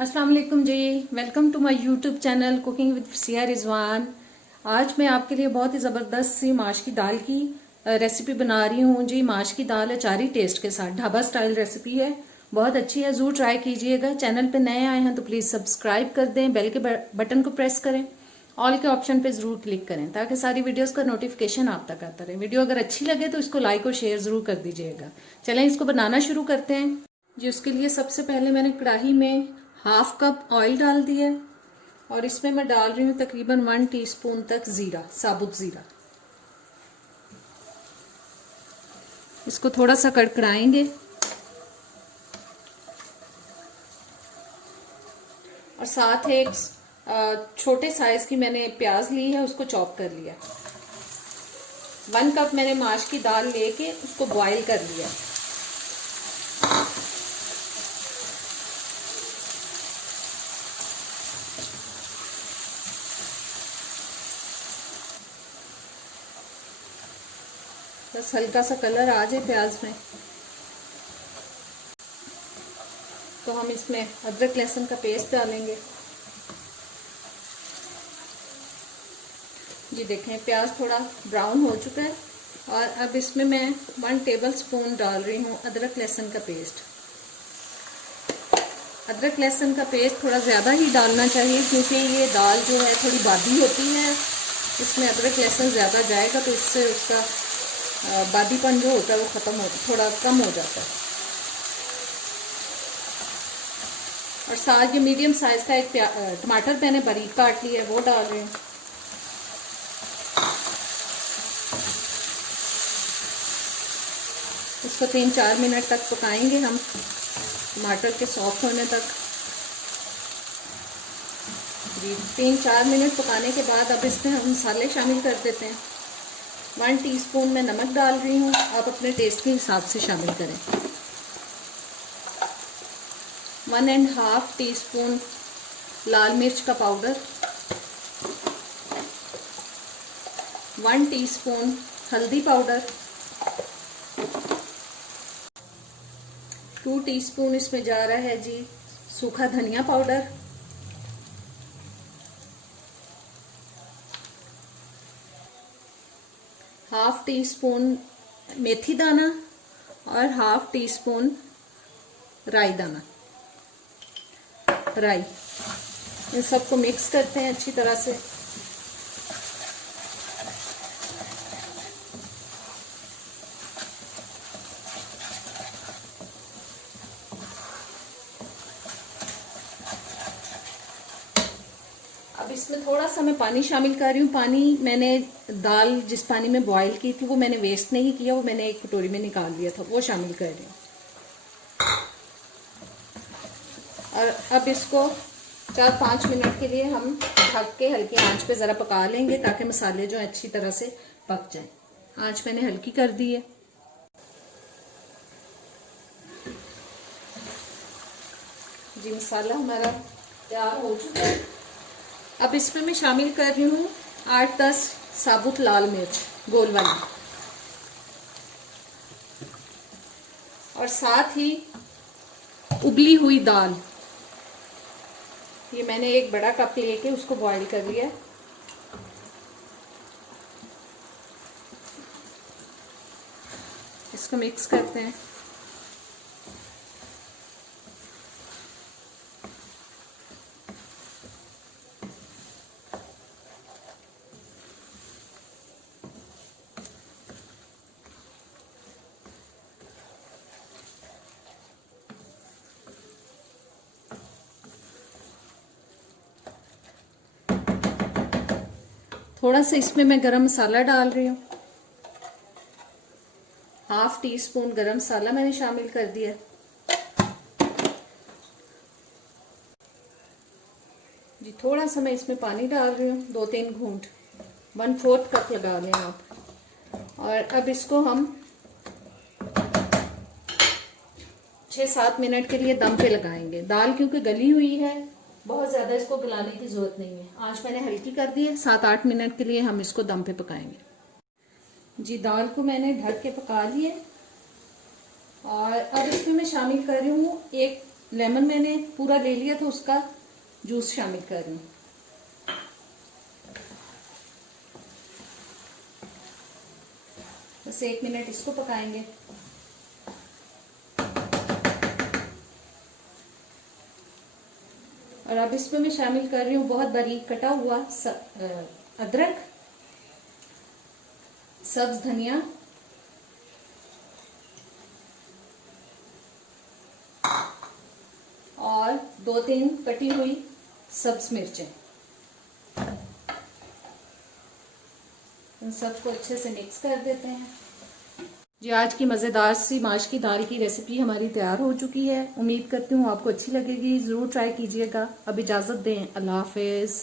अस्सलाम वालेकुम जी। Welcome to my YouTube channel cooking with Siya Rizwan. आज मैं आपके लिए बहुत ही ज़बरदस्त सी माश की दाल की रेसिपी बना रही हूँ जी। माश की दाल अचारी टेस्ट के साथ ढाबा स्टाइल रेसिपी है, बहुत अच्छी है, ज़रूर ट्राई कीजिएगा। चैनल पे नए आए हैं तो प्लीज़ सब्सक्राइब कर दें, बेल के बटन को प्रेस करें, ऑल के ऑप्शन पे ज़रूर क्लिक करें ताकि सारी वीडियोस का नोटिफिकेशन आप तक आता रहे। वीडियो अगर अच्छी लगे तो इसको लाइक और शेयर ज़रूर कर दीजिएगा। चलें इसको बनाना शुरू करते हैं जी। उसके लिए सबसे पहले मैंने कढ़ाई में हाफ कप ऑयल डाल दिया और इसमें मैं डाल रही हूँ तकरीबन 1 टीस्पून तक जीरा, साबुत जीरा। इसको थोड़ा सा कड़कड़ाएंगे और साथ एक छोटे साइज की मैंने प्याज ली है, उसको चॉप कर लिया। 1 कप मैंने माश की दाल लेके उसको बॉईल कर लिया। बस हल्का सा कलर आ जाए प्याज में तो हम इसमें अदरक लहसुन का पेस्ट डालेंगे। जी देखें प्याज थोड़ा ब्राउन हो चुका है और अब इसमें मैं 1 टेबल स्पून डाल रही हूँ अदरक लहसुन का पेस्ट। अदरक लहसुन का पेस्ट थोड़ा ज़्यादा ही डालना चाहिए क्योंकि ये दाल जो है थोड़ी बादी होती है, इसमें अदरक लहसुन ज़्यादा जाएगा तो इससे उसका बादीपन जो होता है वो ख़त्म हो, थोड़ा कम हो जाता है। और साथ ये मीडियम साइज़ का एक टमाटर मैंने बारीक काट लिया है, वो डाल रही हूँ। इसको 3-4 मिनट तक पकाएंगे हम, टमाटर के सॉफ्ट होने तक। जी 3-4 मिनट पकाने के बाद अब इसमें हम मसाले शामिल कर देते हैं। 1 टीस्पून मैं नमक डाल रही हूँ, आप अपने टेस्ट के हिसाब से शामिल करें। 1.5 टीस्पून लाल मिर्च का पाउडर, 1 टीस्पून हल्दी पाउडर, 2 टीस्पून इसमें जा रहा है जी सूखा धनिया पाउडर, 1/2 टीस्पून मेथी दाना और 1/2 टीस्पून राई दाना, राई। इन सबको मिक्स करते हैं अच्छी तरह से। अब इसमें थोड़ा सा मैं पानी शामिल कर रही हूँ। पानी मैंने दाल जिस पानी में बॉईल की थी वो मैंने वेस्ट नहीं किया, वो मैंने एक कटोरी में निकाल लिया था, वो शामिल कर रही हूँ। और अब इसको 4-5 मिनट के लिए हम ढक के हल्की आंच पे ज़रा पका लेंगे ताकि मसाले जो अच्छी तरह से पक जाएं। आंच मैंने हल्की कर दी है। जी मसाला हमारा तैयार हो चुका है। अब इसमें मैं शामिल कर रही हूँ 8-10 साबुत लाल मिर्च गोल वाली और साथ ही उबली हुई दाल। ये मैंने एक बड़ा कप लेके उसको बॉईल कर लिया। इसको मिक्स करते हैं। थोड़ा सा इसमें मैं गरम मसाला डाल रही हूँ, 1/2 टीस्पून गरम मसाला मैंने शामिल कर दिया। जी थोड़ा सा मैं इसमें पानी डाल रही हूँ, 2-3 घूंट, 1/4 कप लगा लें आप। और अब इसको हम 6-7 मिनट के लिए दम पे लगाएंगे। दाल क्योंकि गली हुई है, बहुत ज़्यादा इसको गलाने की ज़रूरत नहीं है। आंच मैंने हल्की कर दी है। 7-8 मिनट के लिए हम इसको दम पे पकाएंगे। जी दाल को मैंने ढक के पका लिया और अब इसमें मैं शामिल कर रही हूँ 1 लेमन मैंने पूरा ले लिया तो उसका जूस शामिल कर रही हूँ। बस 1 मिनट इसको पकाएंगे। और अब इसमें मैं शामिल कर रही हूँ बहुत बारीक कटा हुआ अदरक, सब्ज धनिया और 2-3 कटी हुई सब्ज मिर्चें। इन सबको अच्छे से मिक्स कर देते हैं। जी, आज की मज़ेदार सी माश की दाल की रेसिपी हमारी तैयार हो चुकी है। उम्मीद करती हूँ आपको अच्छी लगेगी, ज़रूर ट्राई कीजिएगा। अब इजाज़त दें, अल्लाह हाफिज़।